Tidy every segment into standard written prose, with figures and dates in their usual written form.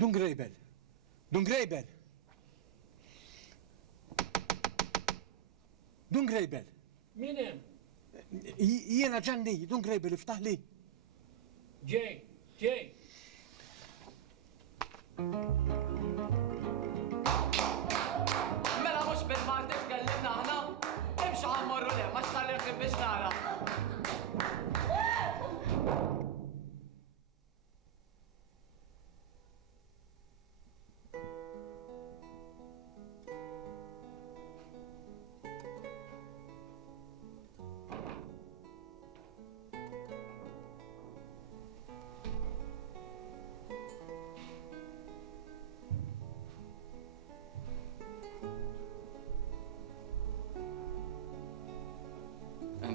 Dun Grejbel. Dun Grejbel. Dun Grejbel. Minem, Jiena ġanni, Dun Grejbel, iftaħ li. ġej. Mela mux bil-Malti tkellimna ħna, imxu ħammorru le, ma xtalli biex nara.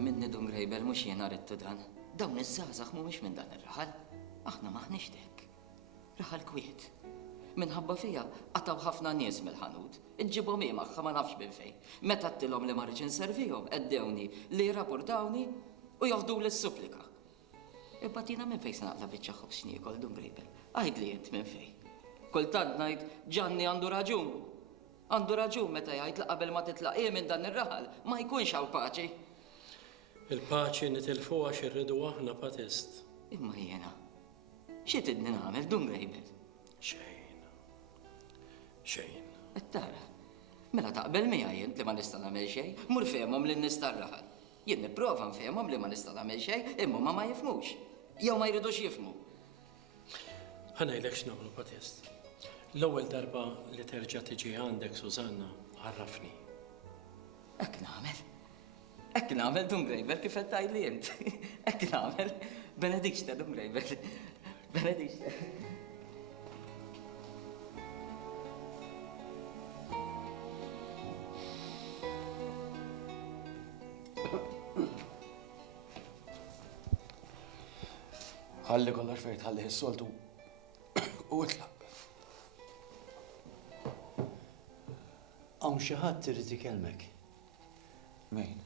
Minni Dun Grejbel mux jena rittu dan. Dawn iż-żazax mhumiex minn dan ir-raħal. Aħna maħniex dek. Raħal kwiet. Minħabba fija qataw ħafna nies mill-ħanut. Iġġibhom magħha ma nafx minn fejn. Meta għattilhom li ma rridx inservihom, għeddewni li jirrapportawni u jaħdu l-supplika. Ibbatina minn fejn se naqla biċċa ħobs x'niekol Dun Grejbel. Għajdli int minn fejn. Kultant ngħid Ġanni għandu raġun. Għandu raġun meta jgħid li qabel ma titlaq minn dan ir-raħal ma jkunx hawn paċi. Il-paċi nitilfuha xirridu aħna patist. Imma jiena, xi tidni nagħmel Dun Grejbel? Xejn. Tara, mela taqbel miegħi int li ma nista' nagħmel xejn, mur fehmhom li nista' nraħal. Jien nipprova nfehmhom li ma nista' nagħmel xejn, imma ma jifhmux. Jew ma jridux jifhmu. Ħanajlek x'nagħmlu patist. L-ewwel darba li terġa' tiġi għandek Sużanna, għarrafni. Hekk nagħmel. Hekk nagħmel Dun Grejbel kif qed tgħidli int. Hekk nagħmel. Benedikta Dun Grejbel. Benedikta. ħalli kollox fejn tħalli s-soltu u itlaq. Hawn xi ħadd irid ikellmek. Min?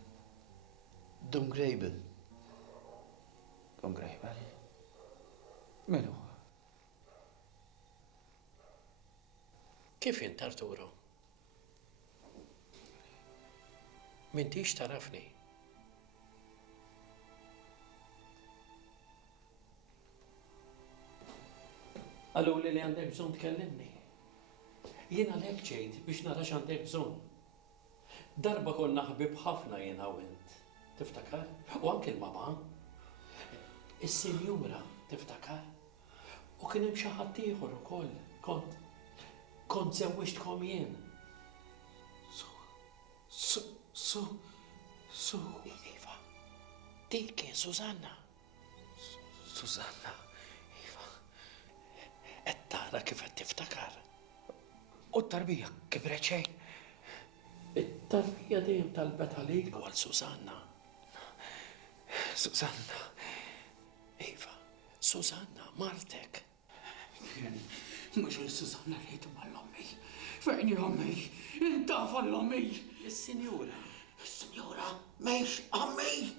Dun Grejbel. Dun Grejbel? Min huwa? Kif int Arturo? M'intix tarafni. Għallu li għandek bżon tkellimni. Jiena lek ġejt biex nara x'għandek bżon. Darba konna ħbib ħafna jiena u int. Tiftakar? U anke l-mama. Is-sinjura, tiftakar? U kien hemm xi ħadd ieħor ukoll. Kont żewwixtkom jien. Iva. Dik kien Sużanna. Sużanna. Qed tara kif qed tiftakar. U t-tarbija kibret xejn. It-tarbija dejjem talbet għalik u għal Sużanna. Sużanna. Iva, Sużanna, martek. Mux il-Sużanna li jtu mal-ommi. Fejn jommi? Intafa l-ommi. Is-sinjura. Signora, mejx ommi.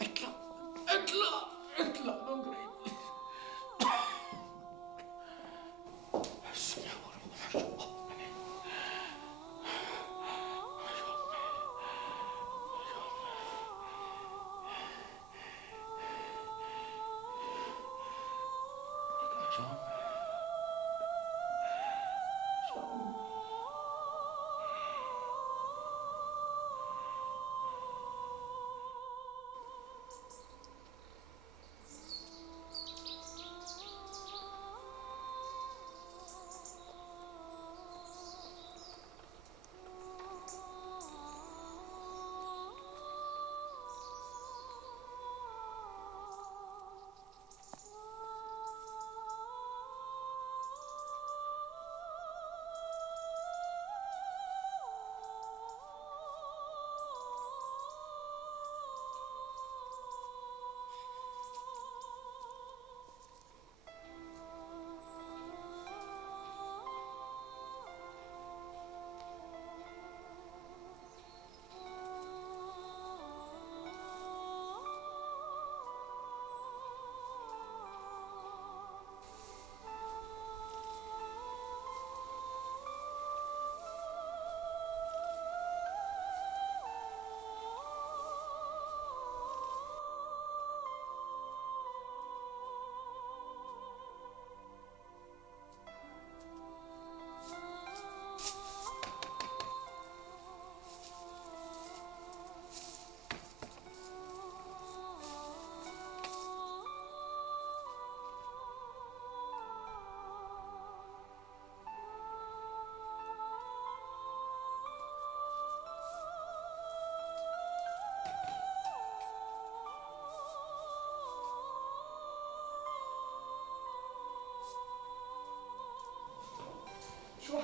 Itla, Dun Grejbel.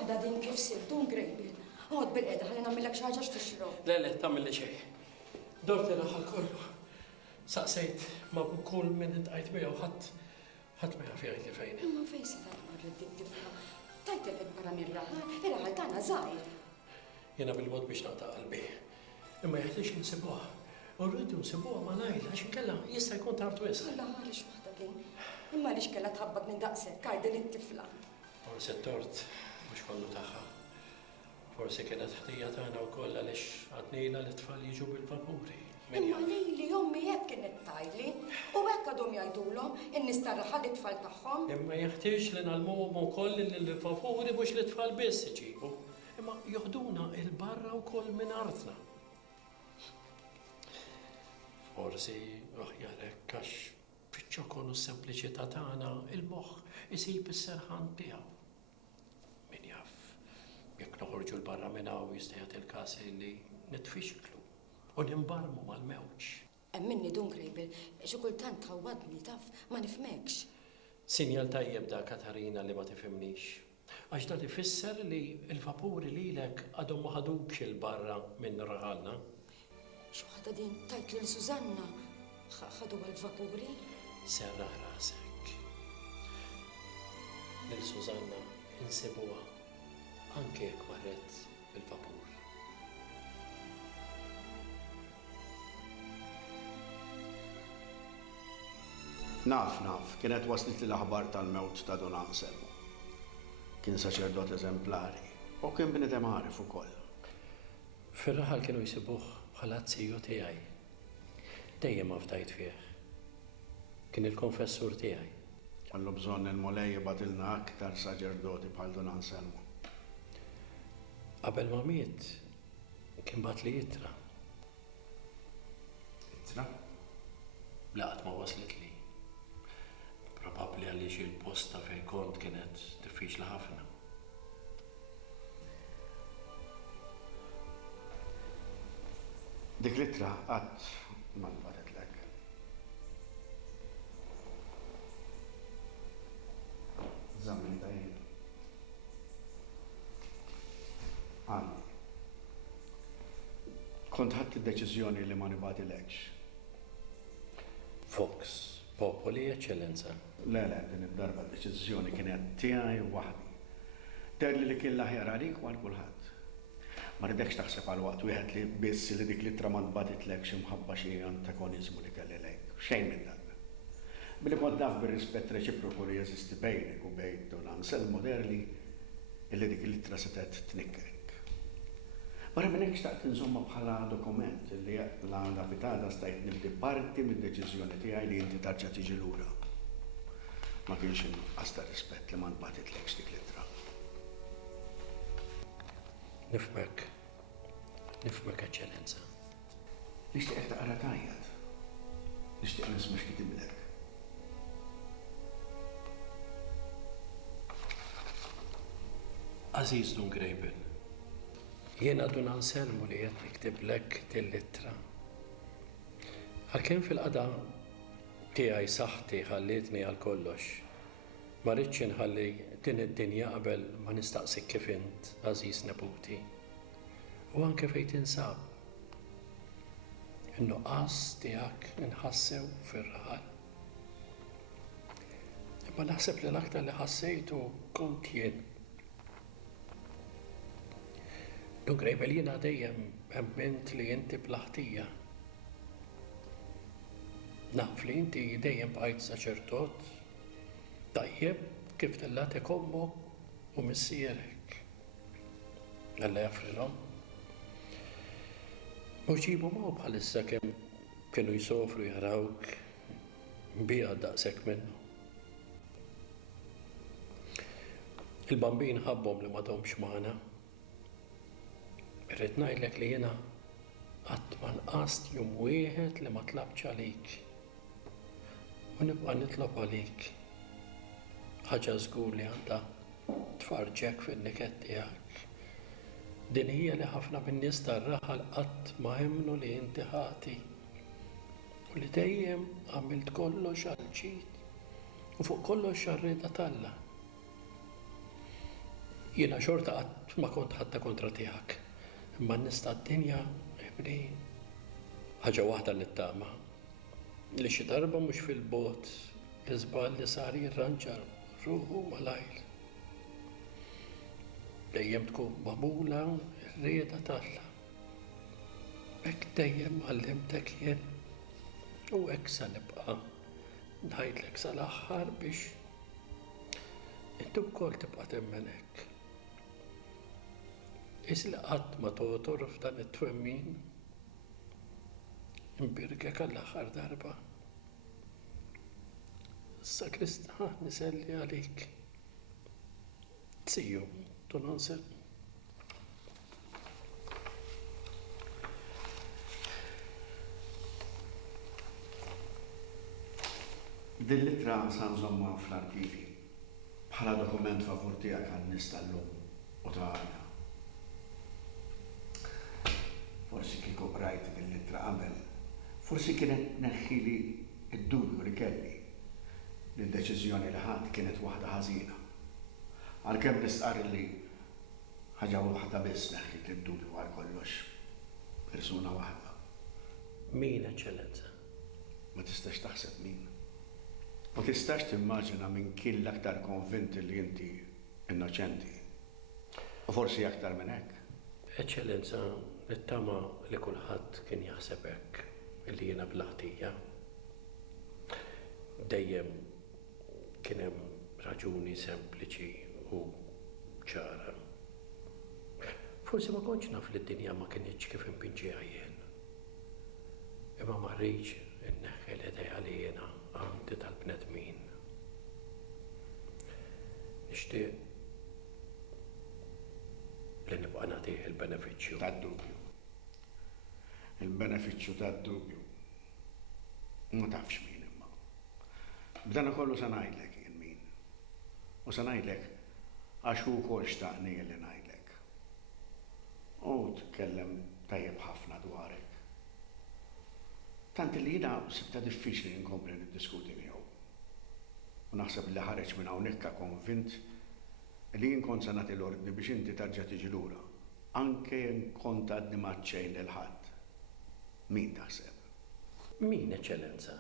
waħda din kif sir Dun Grejbil. Għod bil-qeda ħalli nagħmilek xi ħaġa x'tixrob. Le, tagħmel li xejn. Dorti raħal kollu. Saqsejt ma kull min intqajt miegħu ħadd ma jaf jgħid li fejn. Imma fejn se marret dik tifla. Tajt il barra mir-raħal, ir-raħal tagħna żgħir. Jiena bil-mod biex naqta' qalbi. Imma jeħtieġ insibuha. Urridu nsibuha ma ngħidla għax inkella jista' jkun tard wisq. Alla għaliex waħda din. Imma għaliex kellha tħabbak minn daqshekk għajdel it-tifla. Forsi t-tort mhux kollu tagħha. Forsi kienet ħtija tagħna wkoll għaliex għadnila l-tfal jiġu bil-vapuri. Imma lili ommi hekk kienet tajli u hekk għadhom jgħidulhom in-nies tar-raħal it-tfal tagħhom. Imma jeħtieġ li nagħlmuhom ukoll li l-vapuri mhux l-tfal biss iġibu. Imma joħduna il-barra wkoll minn artna. Forsi aħjar hekk għax fiċ-ċokon u s-sempliċità tagħna il-moħħ isib is-serħan tiegħu. Min jaf, jekk noħorġu l-barra minn hawn jista' jagħti il-każ li nitfixklu u nimbarmu mal-mewġ. Minni Dun Grejbil, xi kultant tħawwadni taf ma nifhmekx. Sinjal tajjeb da Katarina li ma tifhimnix. Għax da ifisser li l-vapuri lilek għadhom ma ħadukx il-barra minn raħalna. Xi din tajt lil Sużanna ħadu għal-vapuri? Serra rasek. Lil Sużanna insibuha anke jekk marret bil-vapur. Naf, kienet waslit l-aħbar tal-mewt ta' Don Anselmo. Kien saċerdot eżemplari u kien bnedem għarif ukoll. Fir-raħal kienu jsibuh bħala tziju tiegħi. Dejjem ma fdajt fih. Kien il-konfessur tiegħi. Għallu bżonn il-molej batilna aktar saċerdoti bħal Don Anselmo. Qabel ma miet, kien bat li jitra. Itra? Laqat ma waslet li. Probabbli għaliex il-posta fejn kont kienet diffiċli ħafna. Dik litra qatt ma nbatetlek. Żammin dajjin. Għandi. Kont ħadd id-deċiżjoni li ma nibatilekx. Fox, popoli, eccellenza. Le, din id-darba d-deċiżjoni kienet tiegħi waħdi. Terli li kien l-aħjar għalik għal kulħadd. Ma ridekx taħseb għal waqt wieħed li biss li dik litra ma nbatitlek xi mħabba xi antagonizmu li kelli lejk. Xejn minn dan. Billi kont naf bir-rispett reċiproku li jeżisti bejnek u bejn Don Anselmo derli illi dik litra setet tnikkek. Barra minn hekk xtaqt insomma bħala dokument li l-għanda pitada stajt nibdi parti mid-deċiżjoni tiegħi li inti tarġa' tiġi lura. Ma kienx inqas ta' rispett li ma nbatitlekx dik litra. Nifmek, eccellenza. Nixtieq taqra tajjed. Nixtieq nisma' x'kitibulek. Aziz Dun Grejbil, jiena Don Anselmo li qed niktiblek til-littra. Għalkemm fil-qada tiegħi saħħti ħallitni għal kollox. Ma rridx inħalli din id-dinja qabel ma nistaqsik kif int, Aziz Neputi. U anke fejn tinsab. In-nuqqas tiegħek inħassew fir-raħal. Imma naħseb li l-aktar li ħassejtu kont jien. Dun Grejbil jiena dejjem emmint li inti bl-ħtija. Naf li inti dejjem bqajt saċerdot tajjeb kif tellatek ommok u missierek. Alla jafrilhom. Mhux ġibu ma' bħalissa kemm kienu jsofru jarawk mbija daqshekk minnu. Il-bambin ħabbhom li m'għadhomx magħna. Irrid ngħidlek li jiena qatt ma nqast jum wieħed li ma tlabx għalik. U nibqa' nitlob għalik. Ħaġa żgur li għandha tfarġek fin-niket tiegħek. Din hija li ħafna min-nies tar-raħal qatt ma hemmnu li inti ħati. U li dejjem għamilt kollox għal ġid u fuq kollox għar-rieda t'Alla. Jiena xorta qatt ma kont ħatta kontra tiegħek. Imma nista' d-dinja ibni ħaġa waħda li ttama. Li xi darba mhux fil-bot li żball li sar jirranġar ruħu malajr. Dejjem tkun magħmula r-rieda talla. Hekk dejjem għallimtek jien u hekk sa nibqa' ngħidlek sal-aħħar biex inti wkoll tibqa' temmen hekk. Isli qatt ma totor f'dan it-twemmin imbirgek għall-aħħar darba. Sakrista niselli għalik. See you, Donansen. Din litra sanżomma fl-arkivi bħala dokument favur tiegħek għan-nies tal-lum u ta' għada. Forsi kieku rajt din litra qabel, forsi kienet neħħili id-dubju li kelli li d-deċiżjoni li ħadd kienet waħda ħażina. Għalkemm nistqar li ħaġa waħda biss neħħit id-dubju għal kollox. Persuna waħda. Min, Eċċellenza? Ma tistax taħseb min. Ma tistax timmaġina min kien l-aktar konvinti li inti innoċenti. U forsi aktar minn hekk. Eċċellenza, nittama li kulħadd kien jaħseb hekk illi jiena bl-ħtija. Dejjem kien hemm raġuni sempliċi u ċara. Forsi ma kontx naf li d-dinja ma kienx kif impinġiha jien. Imma ma rridx inneħħi l-idea li jiena għandi tal-bnedmin. Nixtieq li nibqa' nagħtih il-benefiċċju Tad-dubju. Il-benefiċċju tad-dubju. Ma tafx min imma. B'dan kollu sa ngħidlek jien min. U sa ngħidlek għax hu wkoll xtaqni li ngħidlek. U tkellem tajjeb ħafna dwarek. Tant li jiena sibta diffiċli nkompli niddiskuti miegħu. U naħseb li ħareġ minn hawnhekk konvint li jien kont se nagħti l-ordni biex inti tarġa' tiġi lura, anke jekk kont għaddi maċċejn lil ħadd. Min taħseb? Min, Eċċellenza?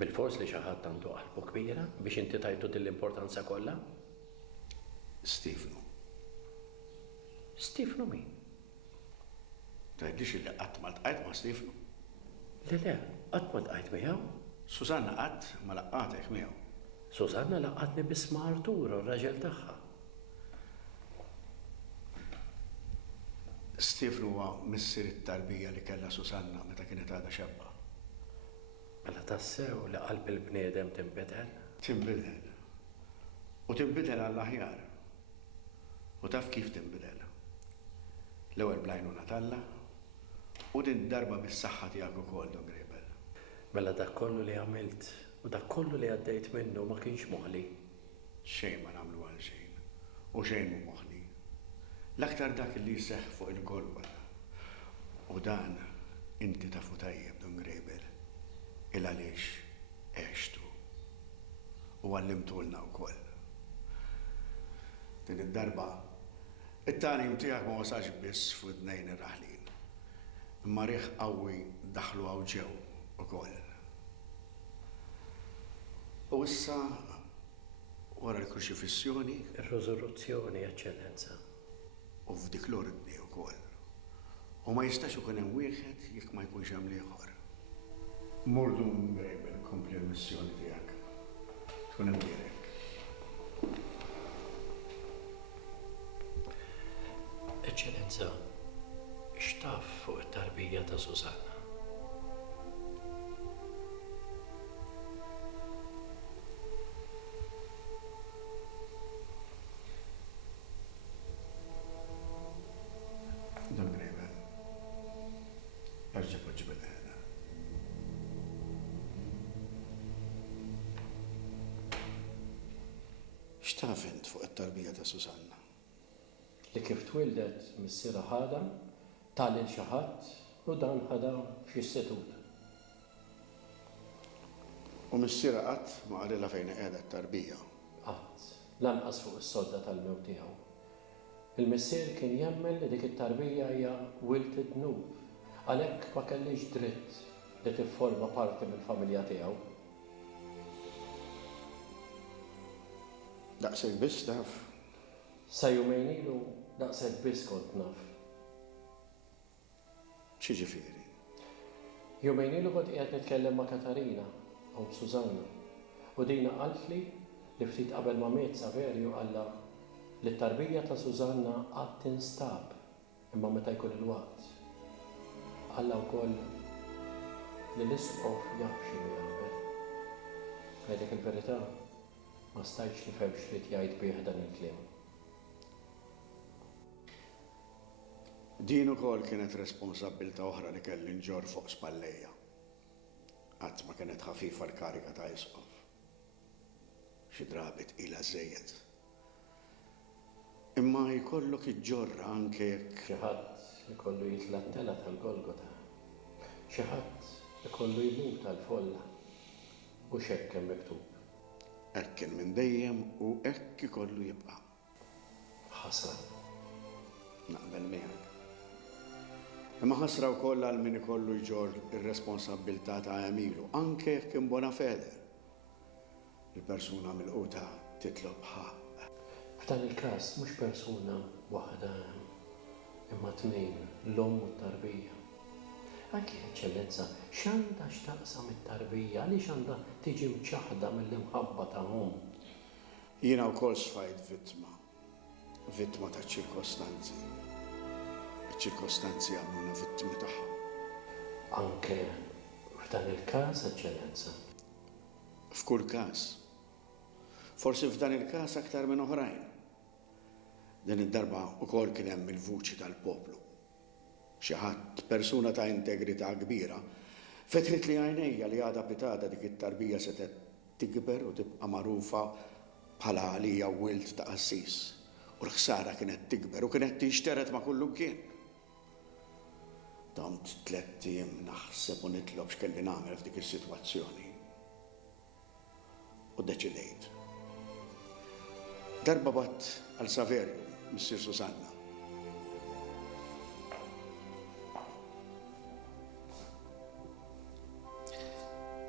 Bil-fors li xi ħadd għandu qalbu kbira biex inti tajtu din l-importanza kollha? Stefnu. Stefnu min? Tgħidlix li qatt ma ltqajt ma' Stefnu? Le, qatt ma ltqajt miegħu. Susanna qatt ma laqqatek miegħu. Susanna laqatni bisma' Arturo, r-raġel tagħha. Stefnu huwa missier it-tarbija li kellha Susanna meta kienet għadha xebba. Mela tassew li qalb il-bniedem tinbidel. Tinbidel. U tinbidel għall-aħjar. U taf kif tinbidel. L-ewwel blajnuna Talla u din darba bis-saħħa tiegħek ukoll Don Grebel. Mela dak kollu li għamilt u dak kollu li għaddejt minnu ma kienx moħli. Xejn ma nagħmlu għal xejn. U xejn mu moħli. L-aktar dak li jseħħ fuq il-golba. U dan inti tafu tajjeb Don Grebel il għaliex għextu. U għallimtulna wkoll. Din id-darba it-tagħlim tiegħek ma wasalx biss fuq id-dnejn ir-raħlin. Imma riħ qawwi daħlu hawn ġew ukoll. U issa wara l-kruċifiссjoni Ir-riżoluzzjoni, Eċċellenza. u f'dik l-ordni wkoll. U ma jistax ikun hemm wieħed jekk ma jkunx hemm ieħor. Murdu Grebel kompli l-missjoni tiegħek. Tkun hemm direk. Eċċellenza, x'taf fuq it-tarbija ta' Susanna? Don Grebel. Arġa poġġi bil-ħena. X'taf int fuq it-tarbija ta' Susanna? Li kif twildet mis-sira ħada, tgħallel xi ħadd u dan ħada f'xi-istitut. U missiera qatt ma qalilha fejn qiegħda t-tarbija. Qatt, lanqas fuq is-solda tal-mew tiegħu. Il-missier kien jemmel li dik it-tarbija hija wilted nur, għalhekk ma kellix dritt li tifforma parti mill-familja tiegħu. Daqseg biss taf. Sa jumejn ilu daqshekk biss kont naf. Ċiġifieri. Jumejn ilu kont qiegħed nitkellem ma' Katarina u Susanna u dina qalt li ftit qabel ma miet Saverju qalla li t-tarbija ta' Susanna qatt tinstab imma meta jkun il-waqt. Qalla wkoll li l-isqof jaf x'inhu jagħmel. Għalhekk il-verità ma stajtx nifhem x'rid jgħid bih dan il-kliem. Din ukoll kienet responsabbilta oħra li kelli nġor fuq spallejja. Qatt ma kienet ħafifa l-karika ta' isqof. Xi drabit ilha żejjed. Imma jkollok iġġorra anke jekk Xi ħadd ikollu jitla t-tela tal-Golgota. Xi ħadd ikollu jmut tal-folla u x'hekk hemm miktub. hekk kien minn dejjem u hekk ikollu jibqa'. Ħasra. Naqbel miegħek. Imma ħasra wkoll għal min ikollu jġor ir-responsabbiltà ta' jamilu, anke jekk kien bona fede. Il-persuna mill-quta titlob ħaq. F'dan il-każ mhux persuna waħda imma tnejn l-omm u t-tarbija. Anke eċċellenza, x'għandha x'taqsam it-tarbija għaliex għandha tiġi mċaħda mill-imħabba tagħhom. Jiena wkoll sfajt vittma ta' ċirkostanzi. Iċ-ċirkostanzi għamluna vittmi tagħha. Anke f'dan il-każ, eċċellenza. F'kull każ. Forsi f'dan il-każ aktar minn oħrajn. Din id-darba wkoll kien hemm il-vuċi tal-poplu. Xi ħadd persuna ta' integrità kbira fetħet li għajnejja li għadha pitada dik it-tarbija setet tikber u tibqa' magħrufa bħala għalija wild ta' qassis. U l-ħsara kienet tikber u kienet tinxteret ma' kullu kien. Domt 3 ijiem naħseb u nitlob x'kelli nagħmel f'dik is-sitwazzjoni. U deċidejt. Darba batt għal Saverju, Missier Susanna.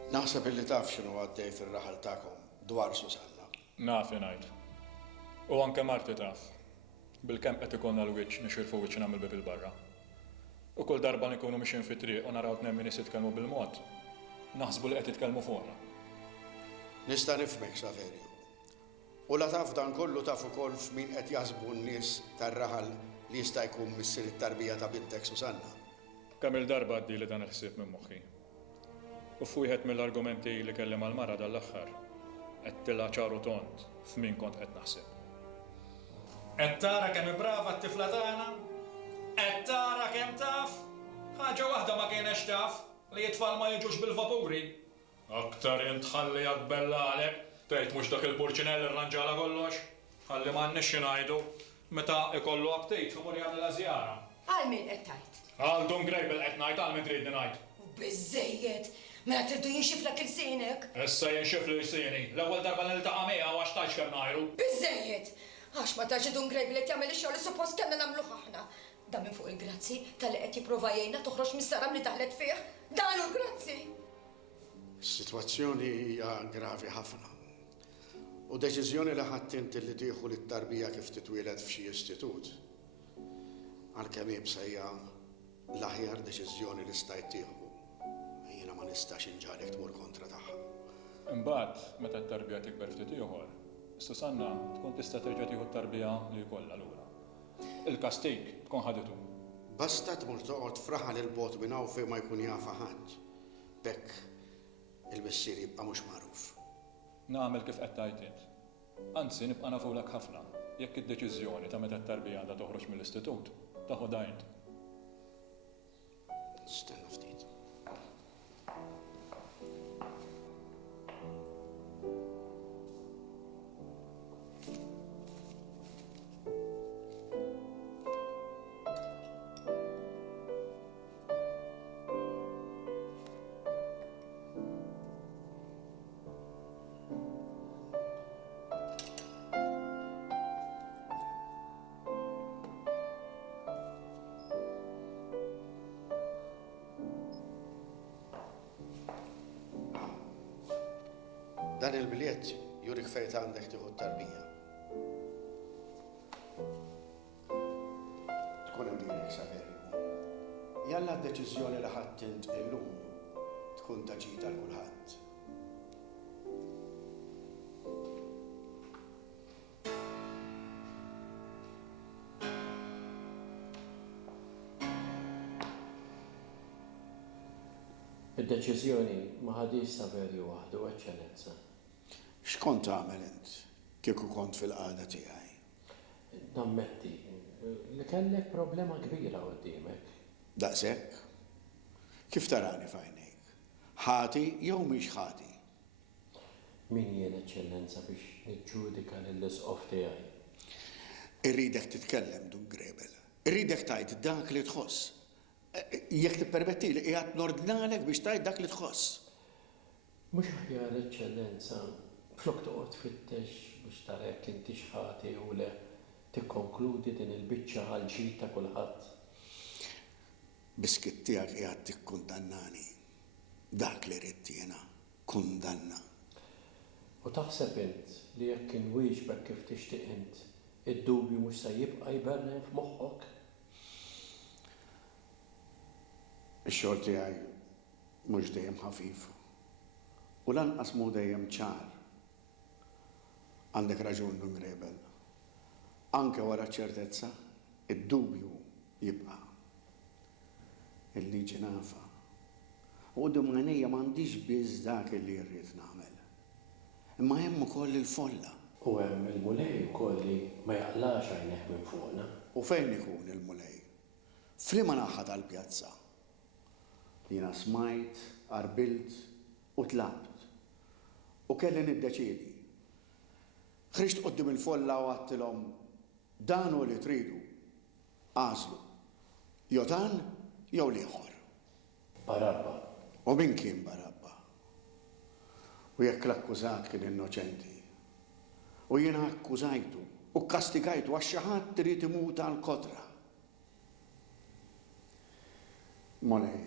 Naħseb illi taf x'inhu għaddej fir-raħal tagħkom dwar Susanna. Naf ngħid. U anke Marti taf. Bil-kemm qed ikollna l-wiċċ nixirfu wiċċ nagħmel bib il-barra. U kull darba nkunu mixin fit-triq u naraw tnejn nies jitkellmu bil-mod, naħsbu li qed jitkellmu fuqna. Nista' nifhmek Saverju. U la taf dan kollu taf ukoll f'min qed jaħsbu n-nies tar-raħal li jista' jkun missier it-tarbija ta' bintek Susanna. Kemm il-darba għaddi li dan il-ħsieb minn moħħi. U f'wieħed mill-argumenti li kellem għal-mara dal-aħħar qed tilha ċaru tont f'min kont qed naħseb. Qed tara kemm brava t-tifla tagħna? Qed tara kemm taf? Ħaġa waħda ma kienx taf li t-tfal ma jiġux bil-vapuri. Aktar intħalli jaqbella għalek, tgħid mhux dak il-purċinell irranġala kollox, ħalli m'għandniex xi ngħidu meta ikollu update u mur jagħmilha żjara. Għal min qed tgħid? Għal Dun Grejbel qed ngħid għal min tridni ngħid. U biżejjed, mela tridu jinxiflek il-sinek? Issa jinxiflu jsieni, l-ewwel darba niltaqa' miegħha għax tajx kemm ngħidu. Biżejjed! Għax ma taġi Dun Grejbel qed jagħmel ix-xogħol li suppost kellna nagħmluh aħna. Dan minn fuq il-grazzi tal-li qed jipprova jgħinna toħroġ mis-saram li daħlet fih. Dan hu l-grazzi. Is-sitwazzjoni hija gravi ħafna. U deċiżjoni li ħadd inti li tieħu lit-tarbija kif titwieled f'xi istitut. Għalkemm hija hija l-aħjar deċiżjoni li stajt tieħu. Jiena ma nistax inġalek tmur kontra tagħha. Imbagħad meta t-tarbija tikber ftit ieħor, Susanna tkun tista' terġa' tieħu t-tarbija li jkollha lura. Il-kastig tkun ħaditu. Basta tmur toqgħod fraħal il-bot minn hawn fejn ma jkun jafa ħadd. Bekk il-missier jibqa' mhux magħruf. Nagħmel kif qed tgħid int. Anzi nibqa' nafulek ħafna jekk id-deċiżjoni ta' meta t-tarbija għandha toħroġ mill-istitut taħodha int. Stenna ftit. Dan il-biljett jurik fejn għandek tieħu tarbija. Tkun hemm lilek Saverju. Jalla d-deċiżjoni li ħadd int illum tkun taġita għal kulħadd. Id-deċiżjoni ma ħadix Saverju waħdu, Eċċellenza. X'kont tagħmel int kieku kont fil-qagħda tiegħi? Nammetti li kellek problema kbira qudiemek. Daqshekk? Kif tarani f'għajnejk? Ħati jew mhix ħati? Min jien Eċċellenza biex niġġudika lill-isqof tiegħi. Irridek titkellem Dungrebel. Irridek tgħid dak li tħoss. Jekk tippermetti li qiegħed nordnalek biex tgħid dak li tħoss. Mhux aħjar Eċċellenza, flok toqgħod tfittex biex tara jekk inti x'ħati u le tikkonkludi din il-biċċa ħalġit ta' kulħadd. Biskit tiegħek qiegħed tikkundannani. Dak li rrid jiena kundanna. U taħseb int li jekk inwieġbek kif tixtieq int, id-dubju mhux se jibqa' jberren f'moħħok? Ix-xogħol tiegħi mhux dejjem ħafif. U lanqas mhu dejjem ċar. Għandek raġun Dungrebel. Anke wara ċertezza, id-dubju jibqa'. Il-liġi nafa. U d-dumgħanija m'għandix biss dak li rrid nagħmel. Imma hemm ukoll il-folla. U hemm il-mulej ukoll li ma jaqlax għajneh minn fuqna. U fejn ikun il-mulej? F'liema naħa tal-pjazza. Jiena smajt, qarbilt u tlabt. U kelli niddeċiedi. Ħriġt qudiem il-folla u għattilhom dan hu li tridu. Għażlu. Jew dan jew l-ieħor. Barabba. U min kien Barabba? U jekk l-akkużat kien innoċenti. U jiena akkużajtu u kastigajtu għax xi ħadd trid imut għall-kotra. Mulej.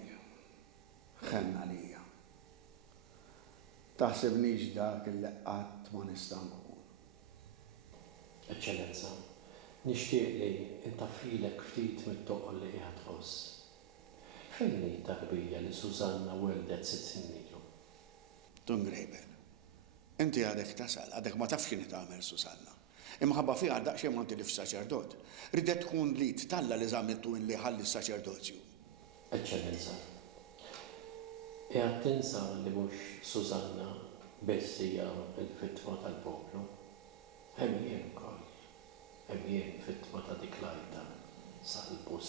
Ħenna lija. Taħsebniex dak il qatt ma nista' nkun. Eċċellenza, nixtieq li intaffilek ftit mit-toqgħol li qiegħed tħoss. Fejn hi tarbija li Sużanna weldet 6 snin ilu? Dungrebel, inti għadek tasal, għadek ma tafx kien tagħmel Susanna. Imma ħabba fiha daqsxejn ma tilif saċerdot. Ridet tkun li talla li żamiltu li ħalli s-saċerdozju. Eċċellenza, qiegħed tinsa li mhux Sużanna biss hija l-vittma tal-poplu. Hemm jien ukoll. Hemm jien vittma ta' dik l-għajta salbu.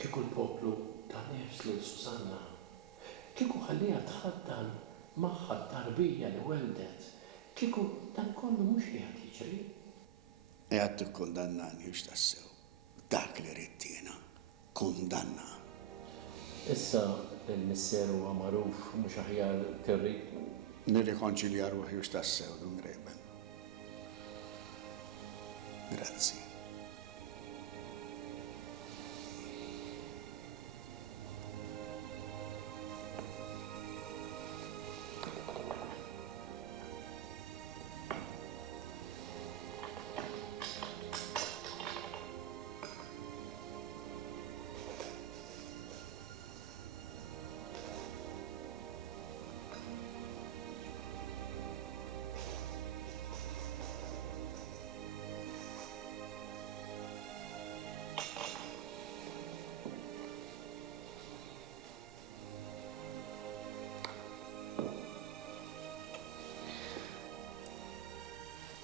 Kieku l-poplu ta' nefs lil Sużanna, kieku ħallija tħaddan magħha tarbija li weldet, kieku dan kollu mhux qiegħed jiġri. Qiegħed tikkundannani biex tassew. Dak li rrid jiena kundanna. Issa l-misser huwa magħruf mhux aħjar tirrid. Nirrikonċilja ruħi biex tassew Dungrebel. Grazzi.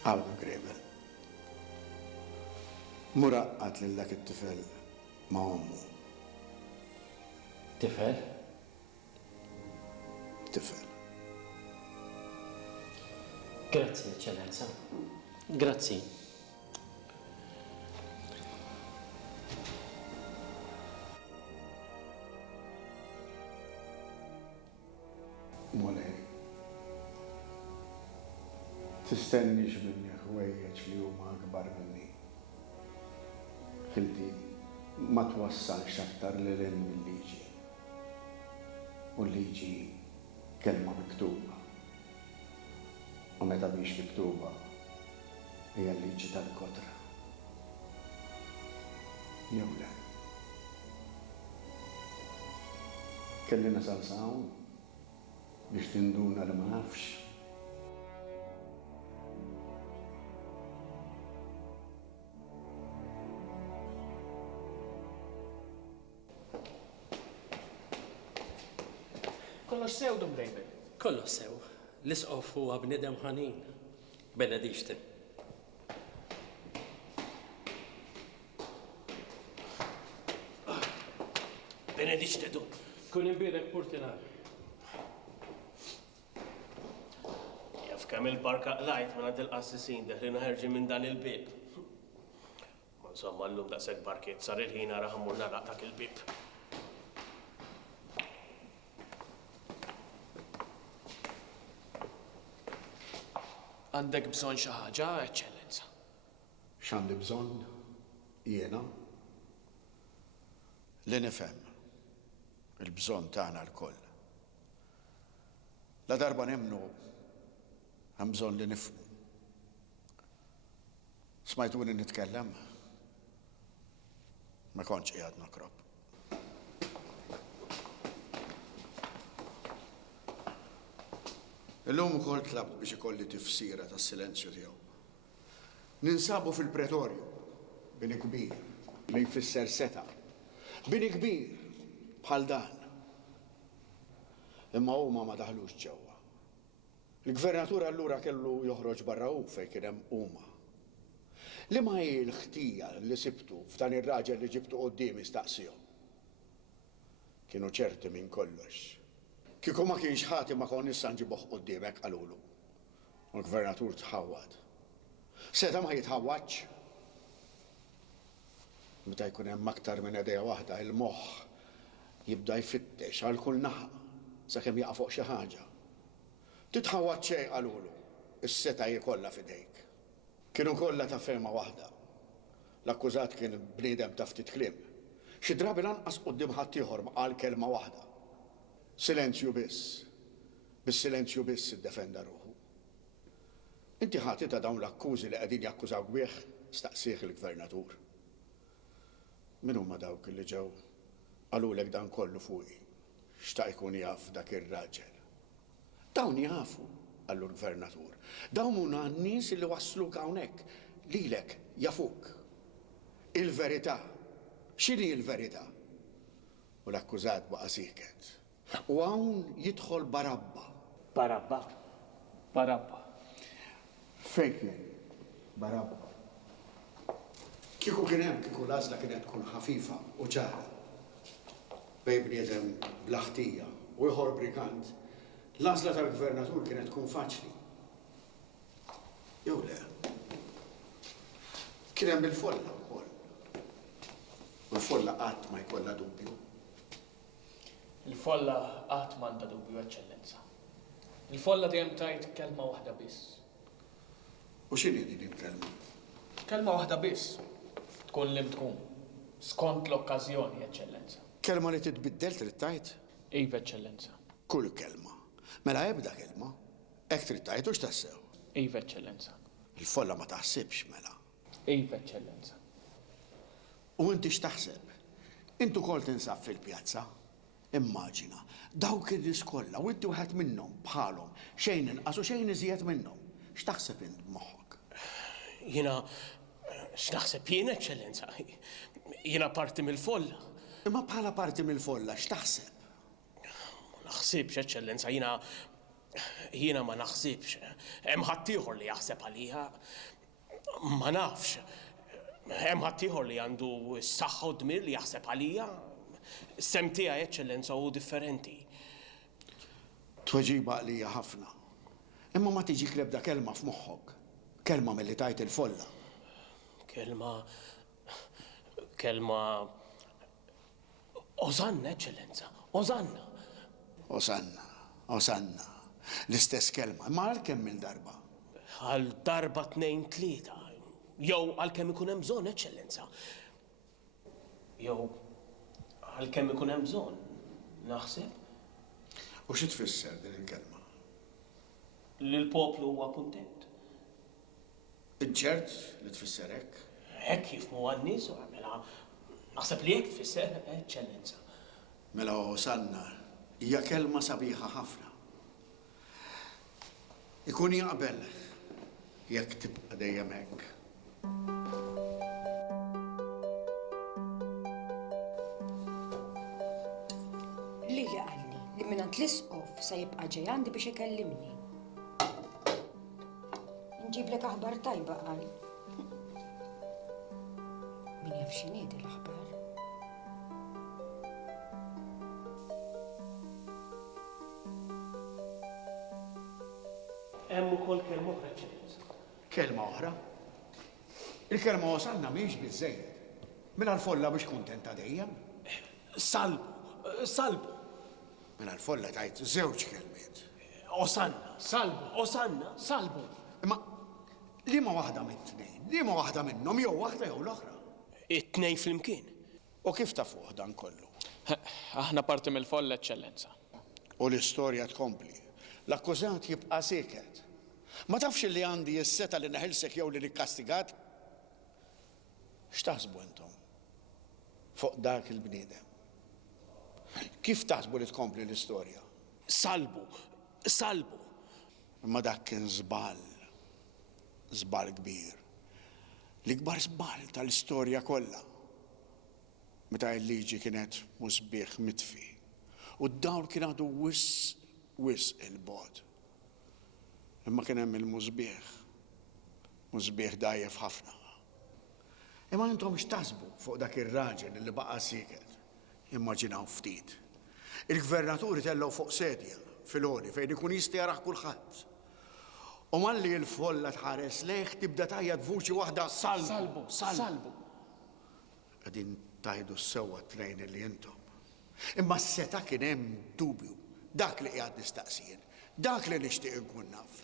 Għaw Dungrebel. Muraqqat lil dak it-tifel ma' ommu. Tifel? Tifel. Grazzi, Eċċellenza. Grazzi. Mulej. Tistennix minni ħwejjeġ li huma akbar minni. Inti ma twassalx aktar lil mill-liġi. U l-liġi kelma miktuba. U meta biex miktuba hija liġi tal-kotra. Jew le. Kelli nasal sawn biex tinduna li ma nafx. Kollox sew dum David. Kollu sew, l-isqof huwa bnidem ħanin. Benedixti. Benedixti du. Kun imbirek purtinar. Jaf kemm il-barka qlajt ma nagħti l-qassisin deħlina ħerġi minn dan il-bib. Ma insomma llum daqshekk barkiet sar il-ħin ara ħammur naraq dak il-bib. Għandek bżonn xi ħaġa, Eċċellenza. X'għandi bżonn jiena li nifhem il-bżonn tagħna l-koll. La darba nemnu hemm bżonn li nifhmu. Smajtuni nitkellem? Ma kontx qiegħed nokrob. Illum ukoll tlabt biex ikolli tifsira tas-silenzju tiegħu. Ninsabu fil-pretorju bini kbir li jfisser seta. Bini kbir bħal dan. Imma huma ma daħlux ġewwa. Il-gvernatur allura kellu joħroġ barra hu fejn kien hemm huma. Li ma hi l-ħtija li sibtu f'dan ir-raġel li ġibtu qudiemi staqsihom. Kienu ċerti minn kollox. Kieku ma kienx ħati ma kon issa nġibuh quddiemek qalulu. U l-gvernatur tħawwad. Seta ma jitħawwadx. Meta jkun hemm aktar minn idea waħda il-moħħ jibda jfittex għal kull naħa sakemm jaqa' fuq xi ħaġa. Titħawwad xejn qalulu, is-seta jkollha f'idejk. Kienu kollha ta' ferma waħda. L-akkużat kien bniedem ta' ftit kliem. Xi drabi lanqas quddiem ħadd ieħor qal kelma waħda. Silenzju biss. Bis-silenzju biss iddefenda ruħu. Inti ħati ta' dawn l-akkużi li qegħdin jakkużaw bih staqsih il-gvernatur. Min huma dawk li ġew qalulek dan kollu fuqi. Xtaq ikun jaf dak ir-raġel. Dawn jafu, qallu l-gvernatur. Dawn huma n-nies li wasluk hawnhekk lilek jafuk. Il-verità. X'inhi l-verità? U l-akkużat baqa' siket. U hawn jidħol Barabba. Barabba. Barabba. Fejn kien Barabba. Kieku kien hemm kieku l-għażla kienet tkun ħafifa u ċara. Bejn bniedem bla ħtija u ieħor brigant, l-għażla tal-gvernatur kienet tkun faċli. Jew le. Kien hemm il-folla wkoll. U l-folla qatt ma jkollha dubju. Il-folla qatt m'għandha dubju, Eċċellenza. Il-folla dejjem tajt kelma waħda biss. U x'inhi din il-kelma? Kelma waħda biss. Tkun lim tkun. Skont l-okkażjoni, Eċċellenza. Kelma li titbiddel trid tgħid? Iva, Eċċellenza. Kull kelma. Mela ebda kelma. Hekk trid tgħid u x'tassew. Iva, Eċċellenza. Il-folla ma taħsibx mela. Iva, Eċċellenza. U inti x'taħseb? Intu kol tinsab fil-pjazza. Immaġina, dawk ir-nies kollha u inti wieħed minnhom bħalhom xejn inqas u xejn iżjed minnhom. X'taħseb int b'moħħok? Jiena x'naħseb jien, Eċċellenza. Jiena parti mill-folla. Imma bħala parti mill-folla x'taħseb? Ma naħsibx, Eċċellenza, jiena ma naħsibx. Hemm ħadd ieħor li jaħseb għalija. Ma nafx. Hemm ħadd ieħor li għandu s-saħħa u dmir li jaħseb għalija. Sem tiegħi, Eċċellenza, hu differenti. Tweġiba għalija ħafna. Imma ma tiġik l-ebda kelma f'moħħok. Kelma milli tajt il-folla. Kelma Osanna, Eċċellenza. Osanna. Osanna. L-istess kelma. Ma għal-kemm il-darba? Għal-darba 2-3. Jew għal-kemm ikun hemm bżonn, Eċċellenza. Jew għal-kemm ikun hemm bżonn, naħseb. U xi tfisser din il-kelma? li l-poplu huwa kuntent. Inċert li tfisser hekk? Hekk kif mu għan-nies u għamela naħseb li hekk tfisser eċċellenza. Mela Osanna hija kelma sabiħa ħafna. Ikun jaqbel jekk tibqa' dejjem hekk. Lili għalli li minant l-isqof sa jibqa' ġej għandi biex ikellimni. Nġiblek aħbar tajba qal. Min jaf x'inhiedi l-aħbar. Hemm ukoll kelma oħra eċċellenza. Kelma oħra? Il-kelma Osanna mhix biżejjed. Mela l-folla biex kuntenta dejjem? Salbu. Mela l-folla tajt żewġ kelmiet. Osanna. Salbu. Osanna. Salbu. Imma liema waħda mit-tnejn, liema waħda minnhom jew waħda jew l-oħra. It-tnejn flimkien. U kif tafuh dan kollu? Aħna parti mill-folla eċċellenza. U l-istorja tkompli. L-akkużat jibqa' seket. Ma tafx li għandi s-seta li neħilsek jew li nikkastigat? X'taħsbu intom fuq dak il-bniedem? Kif taħsbu li tkompli l-istorja? Salbu. Imma dak kien żball kbir. L-ikbar żball tal-istorja kollha. Meta l-liġi kienet musbieħ mitfi. U d-dawl kien għadu wis il-bod. Imma kien hemm il-musbieħ. Musbieħ dajjef ħafna. Imma intom x'taħsbu fuq dak ir-raġel li baqa' siket. Immaġinaw ftit. Il-gvernaturi tellgħu fuq sedja fil-għoli fejn ikun jista' jaraħ kulħadd. U malli l-folla tħares lejh tibda tajjad vuċi waħda salbu. Qegħdin tajdu sewwa trejn li intom. Imma s-seta kien hemm dubju. Dak li qiegħed nistaqsijien. Dak li nixtieq inkun naf.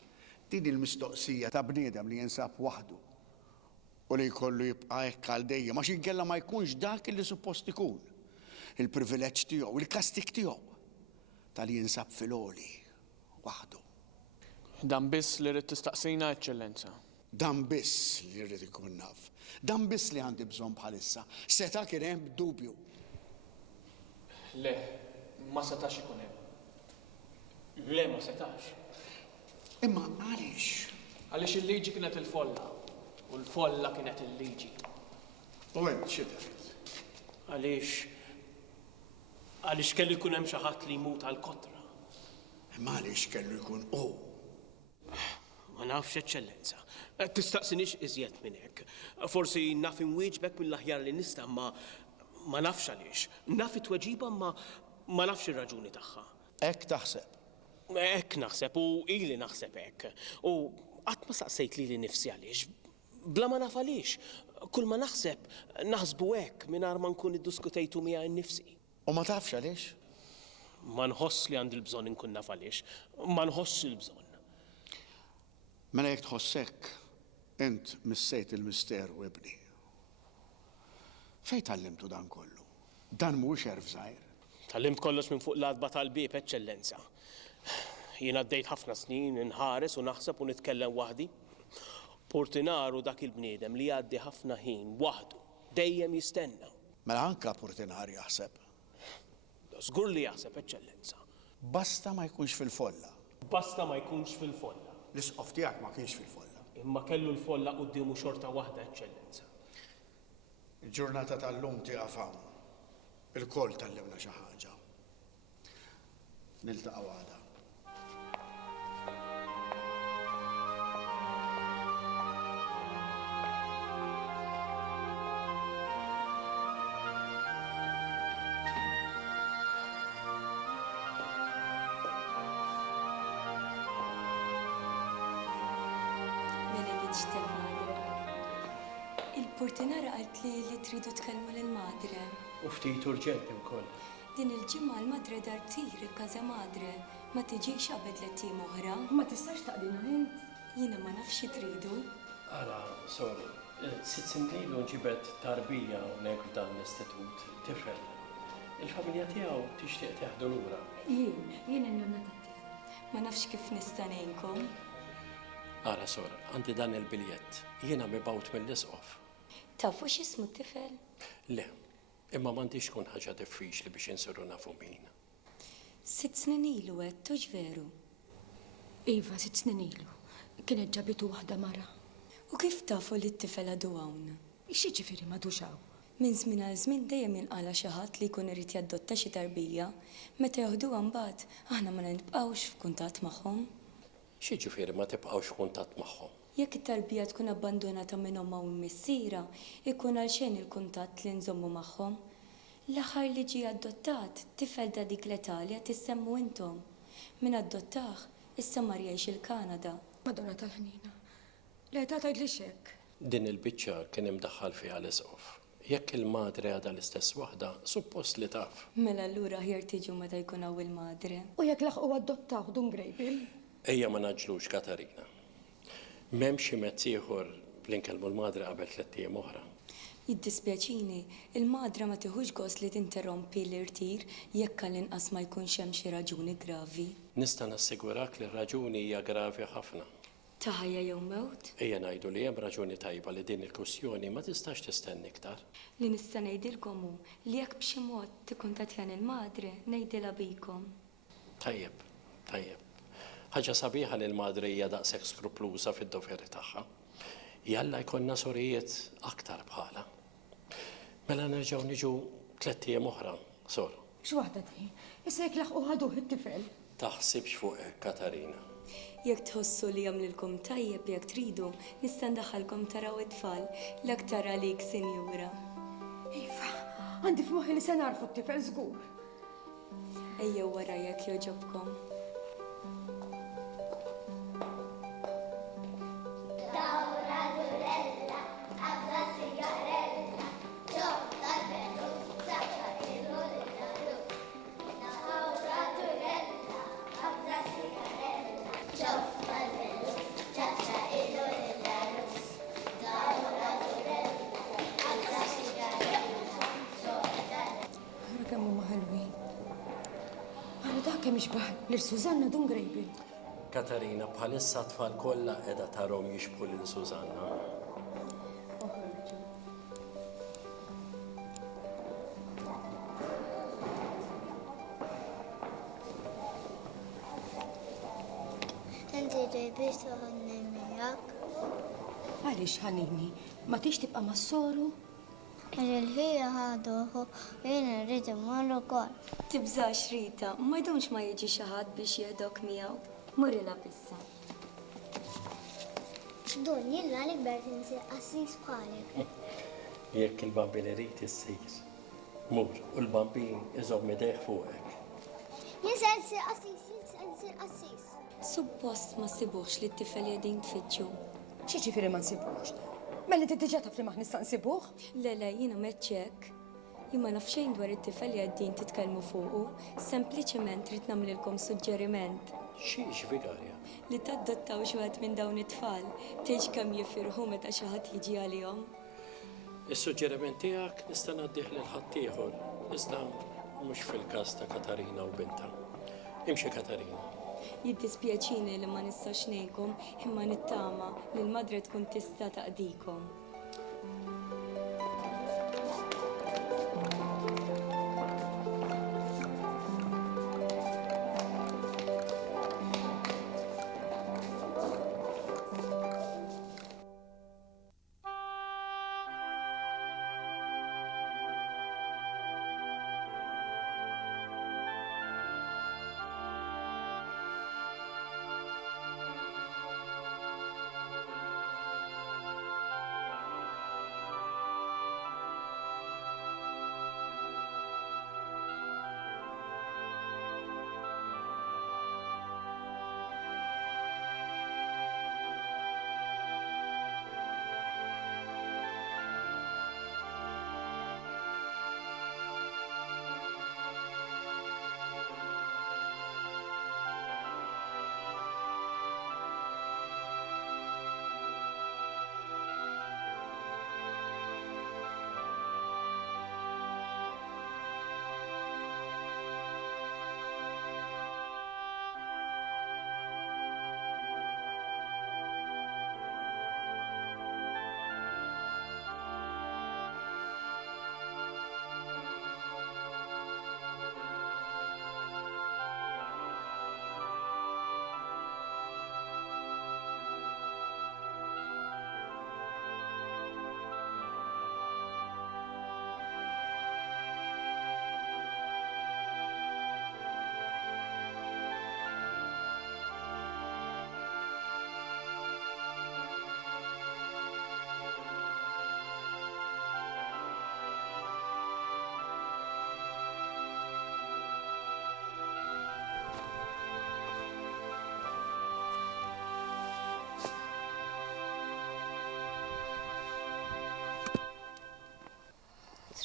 Din il-mistoqsija ta' bniedem li jinsab waħdu. U li jkollu jibqa' hekk għal dejjem għax inkella ma jkunx dak li suppost ikun. Il-privileġġ tiegħu, il-kastik tiegħu tal jinsab fil-għoli waħdu. Dan biss li rrid tistaqsina eċċellenza. Dan biss li rrid ikun naf. Dan biss li għandi bżonn bħalissa. Seta kien hemm dubju. Le, ma setax ikun hemm. Le, ma setax. Imma għaliex? Għaliex il-liġi kienet il-folla. U l-folla kienet il-liġi. U hemm xi tgħid? Għaliex kellu jkun hemm xi ħadd li jmut għall-kotra. Imma għaliex kellu jkun hu? Ma nafx eċċellenza. Tistaqsinix iżjed minn hekk. Forsi naf inwieġbek mill-aħjar li nista' ma nafx għaliex. Naf it-tweġiba ma nafx ir-raġuni tagħha. Hekk taħseb? Hekk naħseb u ili naħseb hekk. U qatt ma saqsejt lili nifsi għaliex. Bla ma naf għaliex. Kull ma naħseb naħsbu hekk mingħajr ma nkun iddiskutejtu miegħi nnifsi. U ma tafx għaliex? Ma nħoss li għandi l-bżonn inkun naf għaliex. Ma nħoss il-bżonn. Mela jekk tħossek, int missejt il-misteru ibni. Fejn tallimtu dan kollu? Dan mhuwiex erf żgħir. Tallimt kollox minn fuq l-adba tal-bieb, eċċellenza. Jien għaddejt ħafna snin inħares u naħseb u nitkellem waħdi. Portinaru dak il-bniedem li jgħaddi ħafna ħin waħdu, dejjem jistenna. Mela anka Portinar jaħseb. Żgur li jaħseb, eċċellenza. Basta ma jkunx fil-folla. Basta ma jkunx fil-folla. L-isqof tiegħek ma kienx fil-folla. Imma kellu l-folla qudiemu xorta waħda, eċċellenza. Il-ġurnata tal-lum tieqaf hawn. Il-koll tallimna xi ħaġa. Niltaqgħu għada. Il-Portinara qalt li tridu tkellmu lill-madre. U ftit urġenti wkoll. Din il-ġimgħa l-madre dar tir il-każa madre. Ma tiġix qabel tlettim oħra. Ma tistax taqdina int. Jiena ma nafx xi tridu. Ara, sorry. Sitt sindejlu ġibet tarbija hawnhekk f'dan l-istitut tifel. Il-familja tiegħu tixtieq teħdu lura. Jien il-nonna tat-tifel. Ma nafx kif nista' ngħinkom. Ara sor, għandi dan il-biljett, jiena mibawt mill-isqof. Tafu x'ismu t-tifel? Le, imma m'għandix tkun ħaġa diffiċli biex insiru nafu min. 6 snin ilu għedtu veru. Iva, 6 snin ilu. Kienet ġabitu waħda mara. U kif tafu li t-tifel għadu hawn? Xi ġifieri ma duxaw? Minn żmien għal żmien dejjem jinqala xi ħadd li jkun irid jaddotta xi tarbija, meta jaħduha mbagħad aħna ma nibqgħux f'kuntatt magħhom. Xi ġifieri ma tibqgħux kuntatt magħhom? Jekk it-tarbija tkun abbandonata minn omma u missiera, ikun għal xejn il-kuntatt li nżommu magħhom. L-aħħar li ġie adottat, tifel da dik l-Italja tissemmu intom. Min adottaħ, issa mar jgħix il-Kanada. Madonna tal-ħnina. L-età tgħidli xek. Din il-biċċa kien imdaħħal fiha l-isqof. Jekk il-madre għadha l-istess waħda, suppost li taf. Mela allura ħjar tiġu meta jkun hawn il-madre. U jekk laħqu adottaw Dun Grejbil? Ejja ma naġlux, Katarina. M'hemm xi mezz ieħor li nkellmu l-madre qabel 3 ijiem oħra. Jiddispjaċini, il-madra ma tieħux gost li tinterrompi l-irtir jekk għall-inqas ma jkunx hemm xi raġuni gravi. Nista' nassigurak li r-raġuni hija gravi ħafna. Ta' ħajja jew mewt? Ejja ngħidu li hemm raġuni tajba li din il-kwistjoni ma tistax tistenni iktar. Li nista' ngħidilkom hu li jekk b'xi mod tikkuntattjan il-madre ngħidilha bikom. Tajjeb, tajjeb. Ħaġa sabiħa li l-madre hija daqshekk skrupluża fid-doveri tagħha. Jalla jkollna sorijiet aktar bħala. Mela nerġgħu niġu 3 ijiem oħra, sor. X'waħda di? Issa jekk laħqu ħaduh it-tifel. Taħsibx fuq hekk, Katarina. Jekk tħossu li jagħmlilkom tajjeb jekk tridu, nista' ndaħħalkom taraw it-tfal l-aktar għalik, Sinjura. Iva, għandi f'moħħi li se narfu t-tifel żgur. Ejjew wara jekk jogħġobkom. Kemm ixbaħ lil Sużanna Dun Grejbil. Katarina, bħalissa tfal kollha qiegħda tarhom jixbħu lil Sużanna. Inti ġejbix toħodni miegħek? Għaliex ħanini, ma tix tibqa' mas-soru? Il-ħija ħaduħu jien irrid immur ukoll. Tibżax Rita, ma jdumx ma jiġi xi ħadd biex jieħdok miegħu. Muri la issa. Dun jilla li kbert insir qassis bħalek. Jekk il-bambin irid issir. Mur, u l-bambin iżomm idejh fuqek. Jinsa nsir qassis, jinsa nsir qassis. Suppost ma sibuħx li t-tifel jedin tfittxu. Xi ġifieri ma nsibuhx? Mela inti diġà taf li ma nista' nsibuh? Lele, jiena meċċek. Jien ma naf xejn dwar it-tifel li għaddin titkellmu fuqu, sempliċement trid nagħmlilkom suġġeriment. Xiex vigarja? Li tadottaw xi wieħed minn dawn it-tfal, tgħidx kemm jifirħu meta xi ħadd jiġi għalihom. Is-suġġeriment tiegħek nista' ngħaddih lil ħadd ieħor, iżda mhux fil-każ ta' Katarina u bintha. Imxi Katarina. Jiddispjaċini li ma nistax ngħidkom imma nittama li l-madre tkun tista' taqdikom.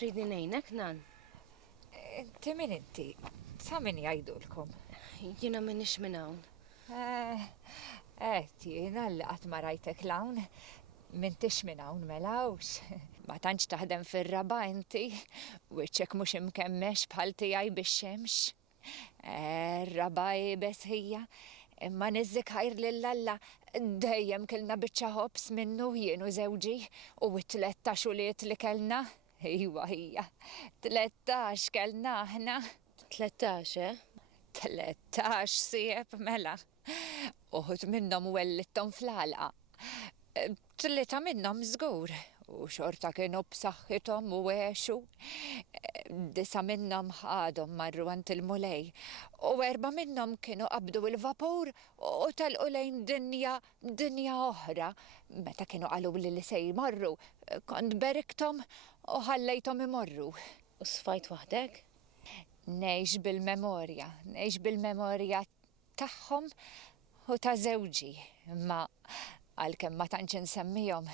Tridni nejnek, nan? Inti min inti? Sa min jajdulkom? Jina minnix minn hawn. Jina li qatt ma rajtek lawn. Mintix minn hawn melawx. Ma tantx taħdem fir-raba inti, wiċċek mhux imkemmex bħal tiegħi bix-xemx. Raba jibes hija, imma niżżik ħajr lill-Alla dejjem kilna biċċa ħobs minnu jienu żewġi u 13 uliet li kellna. Iwa hija, 13 kellna aħna. 13, eh? 13 sieb mela. Uħut minnhom wellitthom fl-għalqa. 3 minnhom żgur u xorta kienu b'saħħithom u għexu. 9 minnhom ħadhom marru għand il-mulej u 4 minnhom kienu qabdu il-vapur u telqu lejn dinja oħra. Meta kienu qalu li se jmorru, kont beriktom u ħallejthom imorru. U sfajt waħdek? Nejx bil-memorja tagħhom u ta' żewġi, ma għalkemm ma tantx insemmihom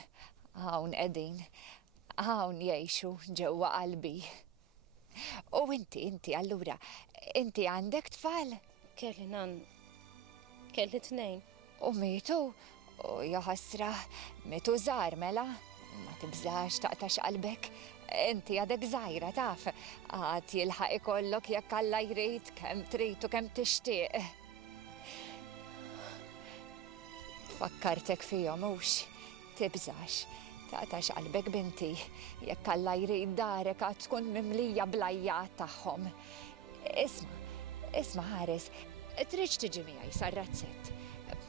hawn qegħdin, hawn jgħixu ġewwa qalbi. U inti allura, inti għandek tfal? Kelli nan, kelli 2. U mietu, u jaħasra, mietu żgħar mela, ma tibżax taqtax qalbek. Inti għadek żgħira taf, għad jilħaq ikollok jekk Alla jrid kemm trid u kemm tixtieq. Fakkartek fihom hux, tibżax, taqtax qalbek binti, jekk Alla jrid darek għad tkun mimlija blajjat tagħhom. Isma' ħares, tridx tiġi miegħi sar-razzett.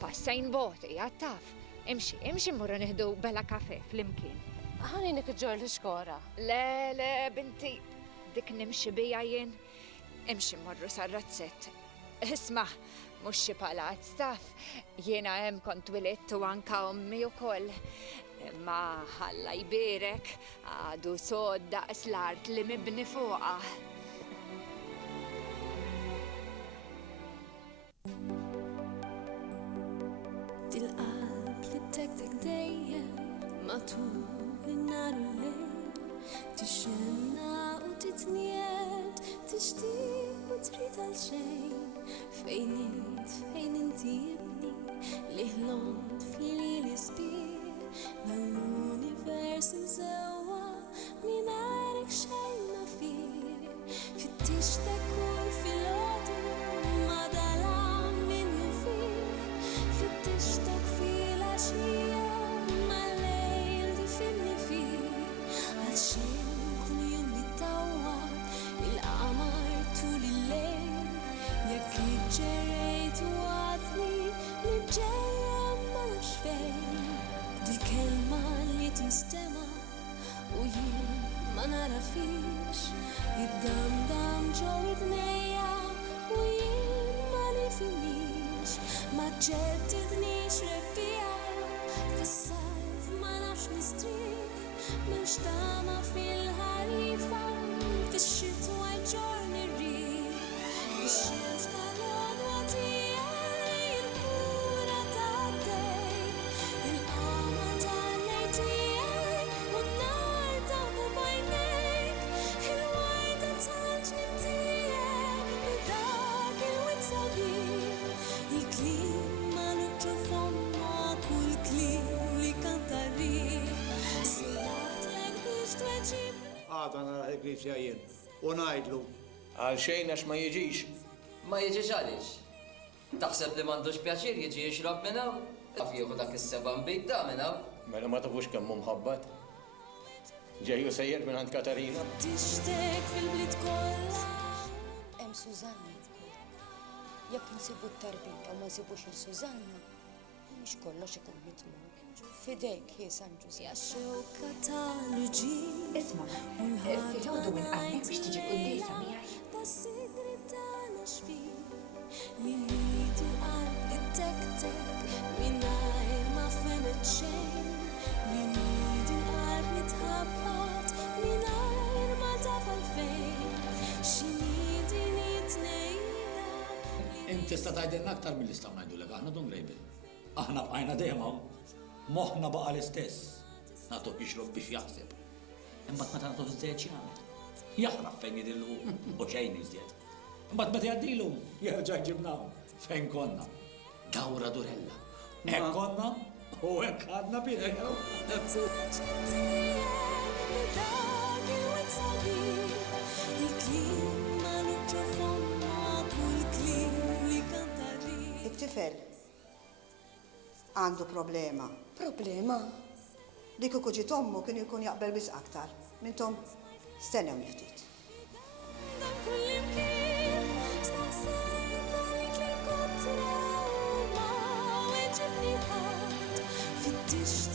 Passejn boti, għad taf. Imxi mmorru nieħdu bela kafè flimkien. Ħaninek ġor l-xkora. Le, binti, dik nimxi bija jien. Imxi mmorru sar-razzett. Isma', mhux xi palazz taf, jiena hemm kont wilidt u anka ommi wkoll. Ma Alla jbierek għadu sod daqs l-art li mibni fuqha. Dil-qalb li tek dejjem matul in-nar u l-lejl, tixenna u titniet, tixtieq u trid għal xejn. Fejn inti jibni li ħlont f'lili li sbieħ, l-univers imżewwa mingħajrek xejn ma fih. Fittixtek kull filgħodu ma dalam minnu fih, fittixtek fil-għaxija ma lejl difinni fih. Għal xejn kull jum li tawwad il-qamar tul il-lejl, jekk iġġerejt u għadni li ġejja ma nafx fejn. Dil-kelma li tinstema u jien ma nara fix, id-dam ġew id-nejja u jien ma nifinix. Ma ġeddidnix rebbija fis-sajf ma nafx nistrieħ, m'hemmx tama fil-ħarifa, fix-xitwa ġorni rriħ. Ix-xemx tal-għodwa tiegħi, il-kura tad-dejn, il-qama tal-lejl tiegħi u n-nar taħbu bajnejk, il-wajda tal-ġnien tiegħi li dak il-wied sabiħ. Il-kliem ma nuġġu f'omma kull kliem li kanta rriħ, sejjaħtlek biex tweġibni. Għada nara il-grifja jien, u ngħidlu. Għal xejn għax ma jiġix. Ma jiġix għaliex. Taħseb li m'għandux pjaċir jiġi jixrob minn hawn? Taf jieħu dak is-7 bejt da minn hawn? Mela ma tafux kemm hu mħabbat. Ġejju sejjer minn għand Katarina. Tixtek fil-bliet kollha. Hemm Sużanna. Jekk nsibu t-tarbija u ma nsibux il-Sużanna, mhux kollox ikun mitmur. Fidejk hi San Xewka tal-ġi. Isma', fil-ħodu minn qalbek biex tiġi qudiesa miegħi. Tas-sigri tal-xfin li nid il-qalb it-tek-tek mingħajr ma femet xejn, li nid il-qalb nitħabbat mingħajr ma taf għalfejn, x'nidi nitnejla. Inti tista' tgħidilna aktar milli nistgħu ngħidulek aħna Don Grejbel. Aħna bqajna dejjem hawn. Moħħna baqa l-istess. Nagħtuh jixrob biex jaħseb. Imbagħad meta nagħtuh iż-żejt jagħmel. jaħraf fejn jidillu u xejn iżjed. Mbagħad meta jgħaddilu jerġa' jġibna fejn konna. Dawra Durella. Hekk konna u hekk għadna bidej. Il-tifel għandu problema. Problema? Dik u kuġi tommu kien jkun jaqbel bis aktar. Mintom, stennew niftit. Fit-tix